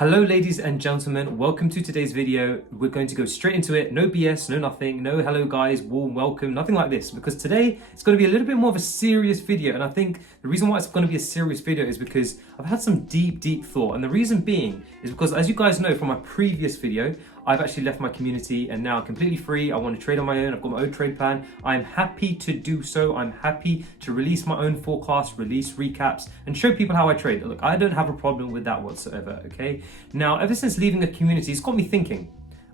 Hello ladies and gentlemen, welcome to today's video. We're going to go straight into it. No BS, no nothing, no hello guys, warm welcome, nothing like this, because today it's going to be a little bit more of a serious video. And I think the reason why it's going to be a serious video is because I've had some deep thought. And the reason being is because, as you guys know from my previous video, I've actually left my community and now I'm completely free. I want to trade on my own. I've got my own trade plan. I'm happy to do so. I'm happy to release my own forecast, release recaps, and show people how I trade. Look, I don't have a problem with that whatsoever, okay? Now, ever since leaving the community, it's got me thinking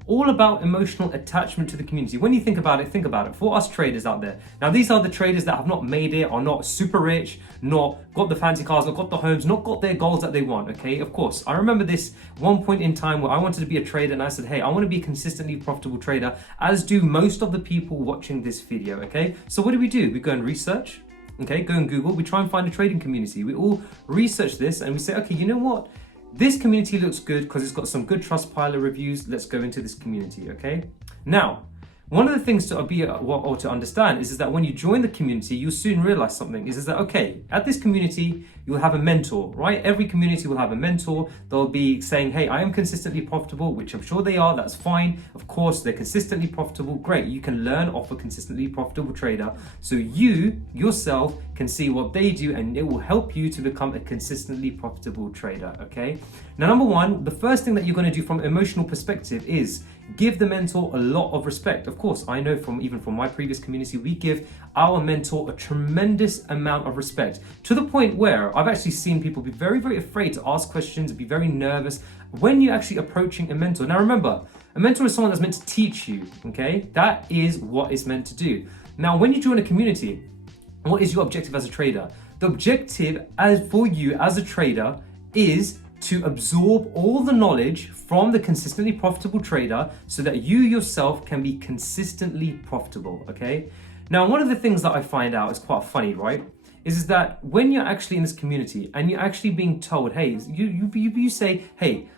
all about emotional attachment to the community. When you think about it. For us traders out there, now these are the traders that have not made it, are not super rich, not got the fancy cars, not got the homes, not got their goals that they want, okay? Of course, I remember this one point in time where I wanted to be a trader and I said, hey, I want to be a consistently profitable trader, as do most of the people watching this video, okay? So what do? We go and research, okay? Go and Google, we try and find a trading community. We all research this and we say, okay, you know what? This community looks good because it's got some good Trustpilot reviews. Let's go into this community, okay? Now, one of the things to understand is that when you join the community, you'll soon realize something is that, okay, at this community, you'll have a mentor, right? Every community will have a mentor. They'll be saying, hey, I am consistently profitable, which I'm sure they are. That's fine. Of course, they're consistently profitable. Great. You can learn off a consistently profitable trader. So you yourself can see what they do and it will help you to become a consistently profitable trader, okay? Now, number one, the first thing that you're going to do from an emotional perspective is give the mentor a lot of respect. Of course, I know even from my previous community, we give our mentor a tremendous amount of respect, to the point where I've actually seen people be very afraid to ask questions, be very nervous when you're actually approaching a mentor. Now remember, a mentor is someone that's meant to teach you, okay? That is what it's meant to do. Now, when you join a community, what is your objective as a trader? The objective for you as a trader is to absorb all the knowledge from the consistently profitable trader so that you yourself can be consistently profitable, okay? Now, one of the things that I find out is quite funny, right? Is that when you're actually in this community and you're actually being told, hey, you say, hey,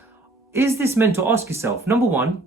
is this mentor? Ask yourself, number one,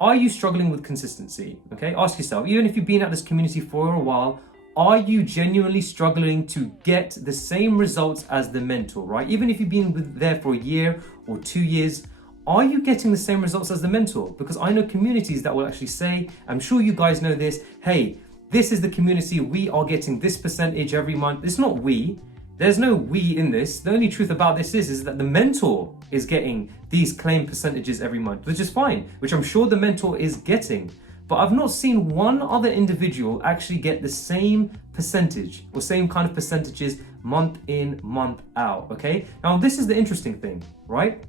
are you struggling with consistency? Okay, ask yourself, even if you've been at this community for a while, are you genuinely struggling to get the same results as the mentor, right? Even if you've been there for a year or 2 years, are you getting the same results as the mentor? Because I know communities that will actually say, I'm sure you guys know this, hey, this is the community, we are getting this percentage every month. It's not we. There's no we in this. The only truth about this is that the mentor is getting these claim percentages every month, which is fine, which I'm sure the mentor is getting. But I've not seen one other individual actually get the same percentage or same kind of percentages month in, month out, okay? Now, this is the interesting thing, right?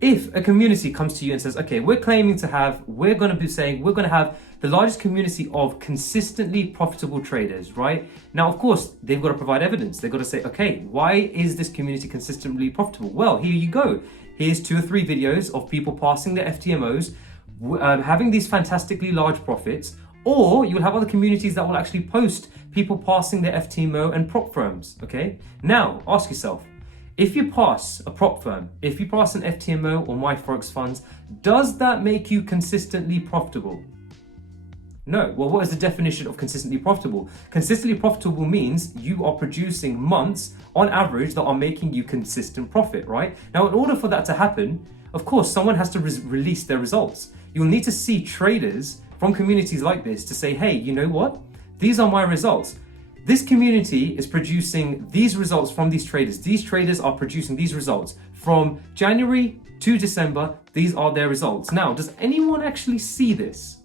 If a community comes to you and says, okay, we're going to have the largest community of consistently profitable traders, right? Now, of course, they've got to provide evidence. They've got to say, okay, why is this community consistently profitable? Well, here you go. Here's 2 or 3 videos of people passing their FTMOs, having these fantastically large profits, or you'll have other communities that will actually post people passing their FTMO and prop firms, okay? Now, ask yourself, if you pass a prop firm, if you pass an FTMO or my Forex funds, does that make you consistently profitable? No. Well, what is the definition of consistently profitable? Consistently profitable means you are producing months on average that are making you consistent profit, right? Now, in order for that to happen, of course, someone has to release their results. You'll need to see traders from communities like this to say, hey, you know what? These are my results. This community is producing these results from these traders. These traders are producing these results. From January to December, these are their results. Now, does anyone actually see this?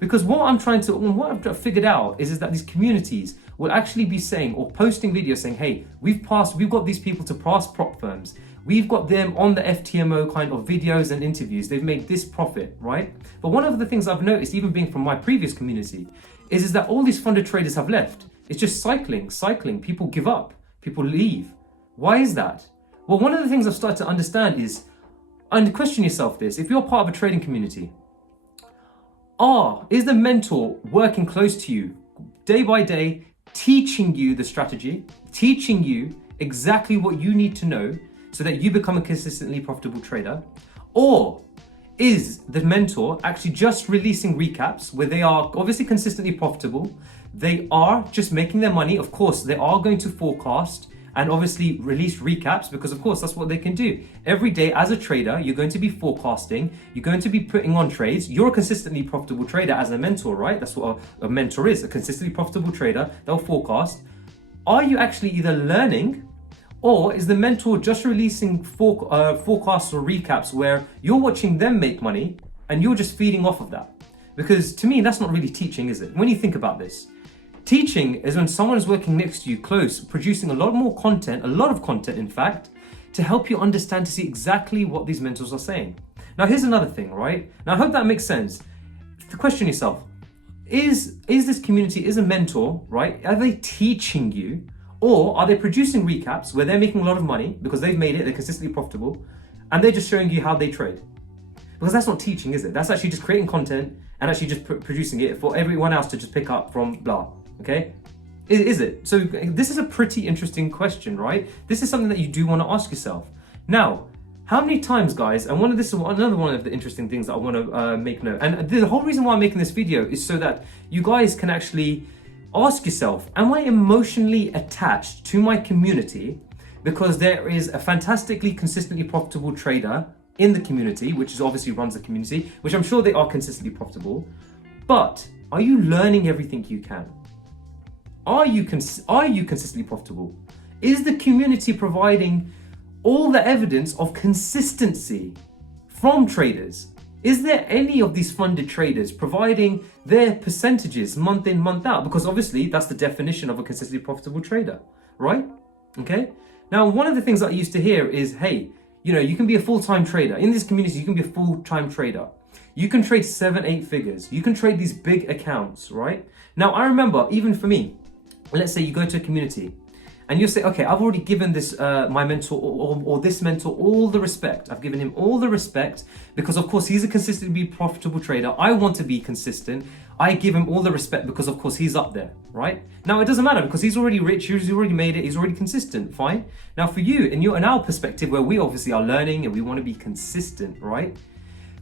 Because what I've figured out is that these communities will actually be saying or posting videos saying, hey, we've got these people to pass prop firms. We've got them on the FTMO kind of videos and interviews. They've made this profit, right? But one of the things I've noticed, even being from my previous community, is that all these funded traders have left. It's just cycling. People give up. People leave. Why is that? Well, one of the things I've started to understand is, and question yourself this, if you're part of a trading community, is the mentor working close to you day by day, teaching you the strategy, teaching you exactly what you need to know so that you become a consistently profitable trader? Or is the mentor actually just releasing recaps where they are obviously consistently profitable? They are just making their money. Of course, they are going to forecast and obviously release recaps, because of course that's what they can do. Every day as a trader, you're going to be forecasting, you're going to be putting on trades. You're a consistently profitable trader as a mentor, right? That's what a mentor is, a consistently profitable trader. They'll forecast. Are you actually either learning, or is the mentor just releasing forecasts or recaps where you're watching them make money and you're just feeding off of that? Because to me, that's not really teaching, is it? When you think about this, teaching is when someone is working next to you close, producing a lot more content, a lot of content in fact, to help you understand, to see exactly what these mentors are saying. Now here's another thing, right? Now I hope that makes sense. Question yourself, is this community, is a mentor, right? Are they teaching you? Or are they producing recaps where they're making a lot of money because they've made it, they're consistently profitable, and they're just showing you how they trade? Because that's not teaching, is it? That's actually just creating content and actually just producing it for everyone else to just pick up from blah, okay? Is it? So this is a pretty interesting question, right? This is something that you do want to ask yourself. Now, how many times, guys, and another one of the interesting things that I want to make note, and the whole reason why I'm making this video is so that you guys can actually ask yourself, am I emotionally attached to my community because there is a fantastically consistently profitable trader in the community, which is obviously runs the community, which I'm sure they are consistently profitable, but are you learning everything you can? Are you consistently profitable? Is the community providing all the evidence of consistency from traders? Is there any of these funded traders providing their percentages month in, month out? Because obviously that's the definition of a consistently profitable trader, right? Okay. Now, one of the things that I used to hear is, hey, you can be a full-time trader. In this community, you can be a full-time trader. You can trade 7-8 figures. You can trade these big accounts, right? Now, I remember, even for me, let's say you go to a community and you'll say, okay, I've already given this, my mentor or this mentor all the respect. I've given him all the respect because, of course, he's a consistently profitable trader. I want to be consistent. I give him all the respect because, of course, he's up there, right? Now, it doesn't matter because he's already rich, he's already made it, he's already consistent, fine. Now, for you, in our perspective, where we obviously are learning and we want to be consistent, right?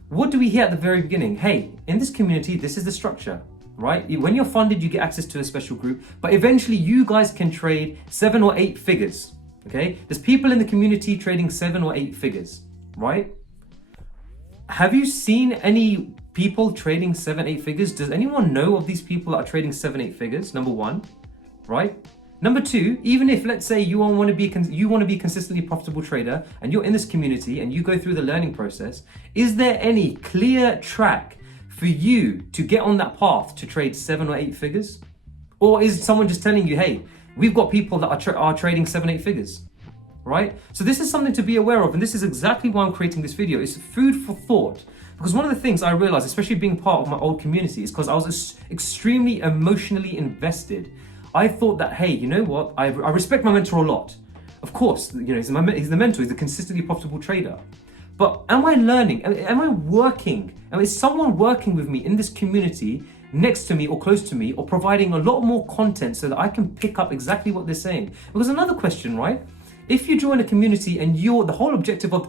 What do we hear at the very beginning? Hey, in this community, this is the structure. Right? When you're funded, you get access to a special group, but eventually you guys can trade 7 or 8 figures, okay? There's people in the community trading 7 or 8 figures, right? Have you seen any people trading 7, 8 figures? Does anyone know of these people that are trading 7, 8 figures? Number one, right? Number two, even if, let's say, you want to be a consistently profitable trader and you're in this community and you go through the learning process, is there any clear track for you to get on that path to trade 7 or 8 figures? Or is someone just telling you, hey, we've got people that are trading 7, 8 figures, right? So this is something to be aware of, and this is exactly why I'm creating this video. It's food for thought. Because one of the things I realized, especially being part of my old community, is because I was extremely emotionally invested. I thought that, hey, you know what? I respect my mentor a lot. Of course, he's the mentor, he's a consistently profitable trader. But am I learning? Am I working? Is someone working with me in this community, next to me or close to me, or providing a lot more content so that I can pick up exactly what they're saying? Because another question, right? If you join a community and the whole objective of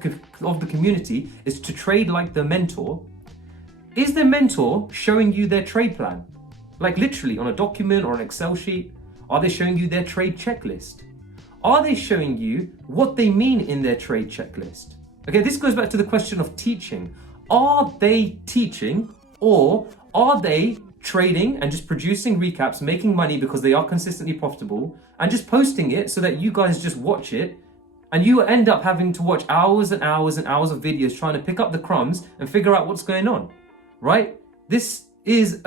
the community is to trade like the mentor, is the mentor showing you their trade plan? Like literally on a document or an Excel sheet? Are they showing you their trade checklist? Are they showing you what they mean in their trade checklist? Okay, this goes back to the question of teaching. Are they teaching, or are they trading and just producing recaps, making money because they are consistently profitable, and just posting it so that you guys just watch it, and you end up having to watch hours and hours and hours of videos trying to pick up the crumbs and figure out what's going on, right? This is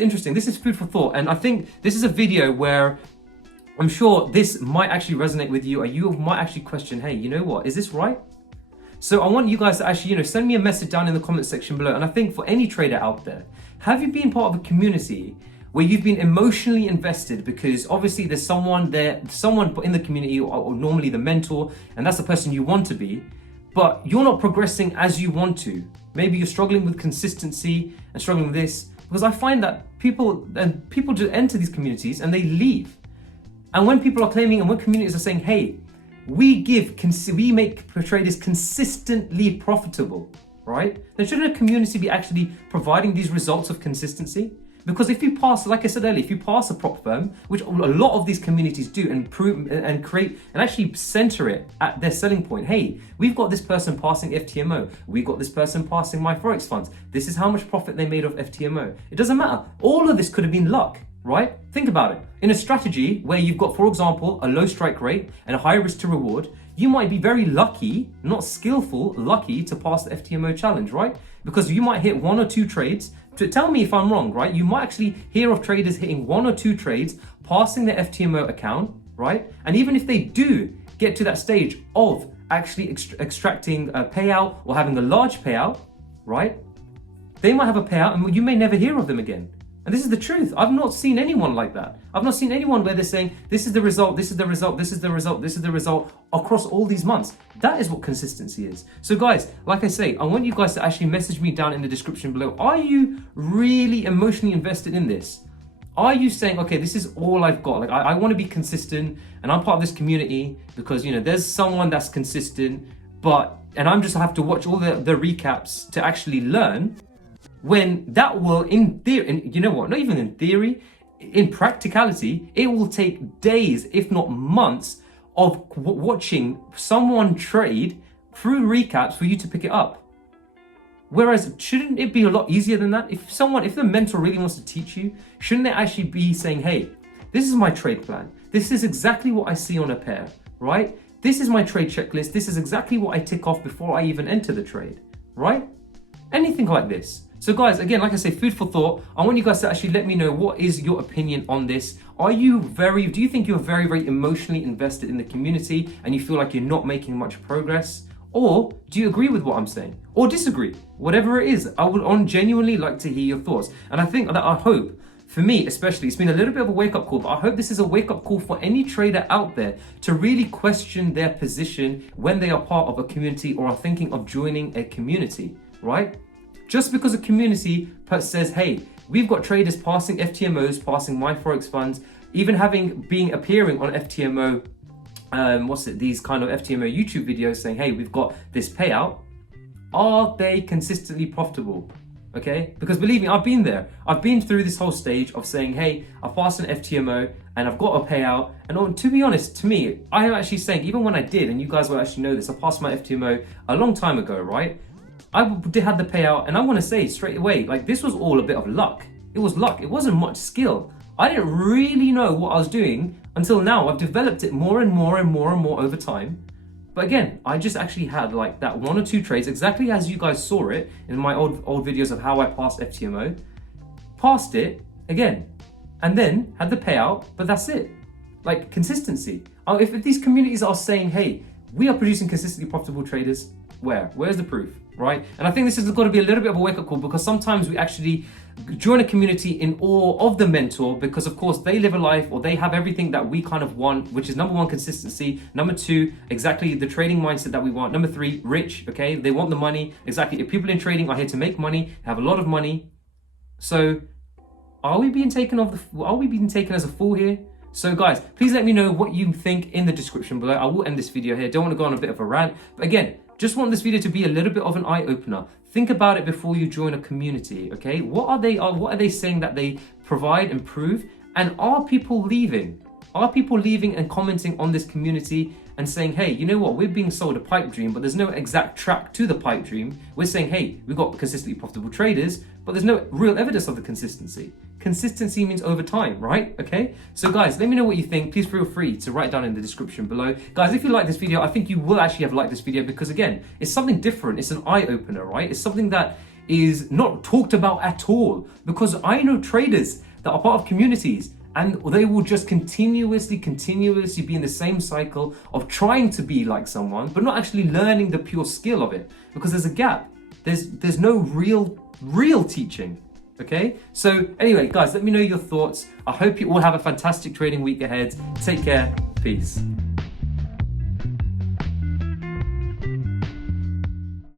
interesting. This is food for thought, and I think this is a video where I'm sure this might actually resonate with you, or you might actually question, hey, you know what, is this right? So I want you guys to actually, send me a message down in the comment section below. And I think for any trader out there, have you been part of a community where you've been emotionally invested because obviously there's someone in the community or normally the mentor, and that's the person you want to be, but you're not progressing as you want to. Maybe you're struggling with consistency and struggling with this, because I find that people just enter these communities and they leave. And when people are claiming, and when communities are saying, hey, we make traders consistently profitable, right? Then shouldn't a community be actually providing these results of consistency? Because if you pass, like I said earlier, if you pass a prop firm, which a lot of these communities do, and prove and create and actually center it at their selling point. Hey, we've got this person passing FTMO. We've got this person passing my Forex funds. This is how much profit they made off FTMO. It doesn't matter. All of this could have been luck, right? Think about it. In a strategy where you've got, for example, a low strike rate and a high risk to reward, you might be very lucky, not skillful, lucky to pass the FTMO challenge, right? Because you might hit 1 or 2 trades. Tell me if I'm wrong, right? You might actually hear of traders hitting 1 or 2 trades, passing their FTMO account, right? And even if they do get to that stage of actually extracting a payout or having a large payout, right? They might have a payout and you may never hear of them again. And this is the truth. I've not seen anyone like that. I've not seen anyone where they're saying, this is the result, this is the result, this is the result, this is the result across all these months. That is what consistency is. So guys, like I say, I want you guys to actually message me down in the description below. Are you really emotionally invested in this? Are you saying, okay, this is all I've got? Like, I want to be consistent and I'm part of this community because, you know, there's someone that's consistent, and I'm just have to watch all the recaps to actually learn. When that will, in theory, and you know what, not even in theory, in practicality, it will take days, if not months, of watching someone trade through recaps for you to pick it up. Whereas, shouldn't it be a lot easier than that? If the mentor really wants to teach you, shouldn't they actually be saying, hey, this is my trade plan. This is exactly what I see on a pair, right? This is my trade checklist. This is exactly what I tick off before I even enter the trade, right? Anything like this. So guys, again, like I say, food for thought. I want you guys to actually let me know, what is your opinion on this? Do you think you're very, very emotionally invested in the community and you feel like you're not making much progress? Or do you agree with what I'm saying? Or disagree? Whatever it is, I would genuinely like to hear your thoughts. And I hope, for me especially, it's been a little bit of a wake-up call, but I hope this is a wake-up call for any trader out there to really question their position when they are part of a community or are thinking of joining a community, right? Just because a community says, hey, we've got traders passing FTMOs, passing my Forex funds, even appearing on FTMO, these kind of FTMO YouTube videos saying, hey, we've got this payout. Are they consistently profitable? Okay, because believe me, I've been there. I've been through this whole stage of saying, hey, I passed an FTMO and I've got a payout. And to be honest, to me, I am actually saying, even when I did, and you guys will actually know this, I passed my FTMO a long time ago, right? I had the payout, and I want to say straight away, like, this was all a bit of luck. It was luck. It wasn't much skill. I didn't really know what I was doing until now. I've developed it more and more and more and more over time. But again, I just actually had like that 1 or 2 trades, exactly as you guys saw it in my old videos of how I passed FTMO. Passed it again, and then had the payout, but that's it. Like, consistency. If these communities are saying, hey, we are producing consistently profitable traders, where's the proof, right? And I think this has got to be a little bit of a wake-up call, because sometimes we actually join a community in awe of the mentor because, of course, they live a life, or they have everything that we kind of want, which is number 1, consistency. Number 2, exactly the trading mindset that we want. Number 3, rich, okay? They want the money. Exactly. If people in trading are here to make money, have a lot of money. So are we being taken as a fool here? So guys, please let me know what you think in the description below. I will end this video here. Don't want to go on a bit of a rant, but again, just want this video to be a little bit of an eye-opener. Think about it before you join a community, okay? What are they saying that they provide and prove? And are people leaving? Are people leaving and commenting on this community and saying, hey, you know what? We're being sold a pipe dream, but there's no exact track to the pipe dream. We're saying, hey, we've got consistently profitable traders, but there's no real evidence of the consistency. Consistency means over time, right? Okay? So guys, let me know what you think. Please feel free to write down in the description below. Guys, if you like this video, I think you will actually have liked this video because, again, it's something different. It's an eye-opener, right? It's something that is not talked about at all, because I know traders that are part of communities and they will just continuously be in the same cycle of trying to be like someone, but not actually learning the pure skill of it, because there's a gap. There's no real teaching. Okay, so anyway, guys, let me know your thoughts. I hope you all have a fantastic trading week ahead. Take care. Peace.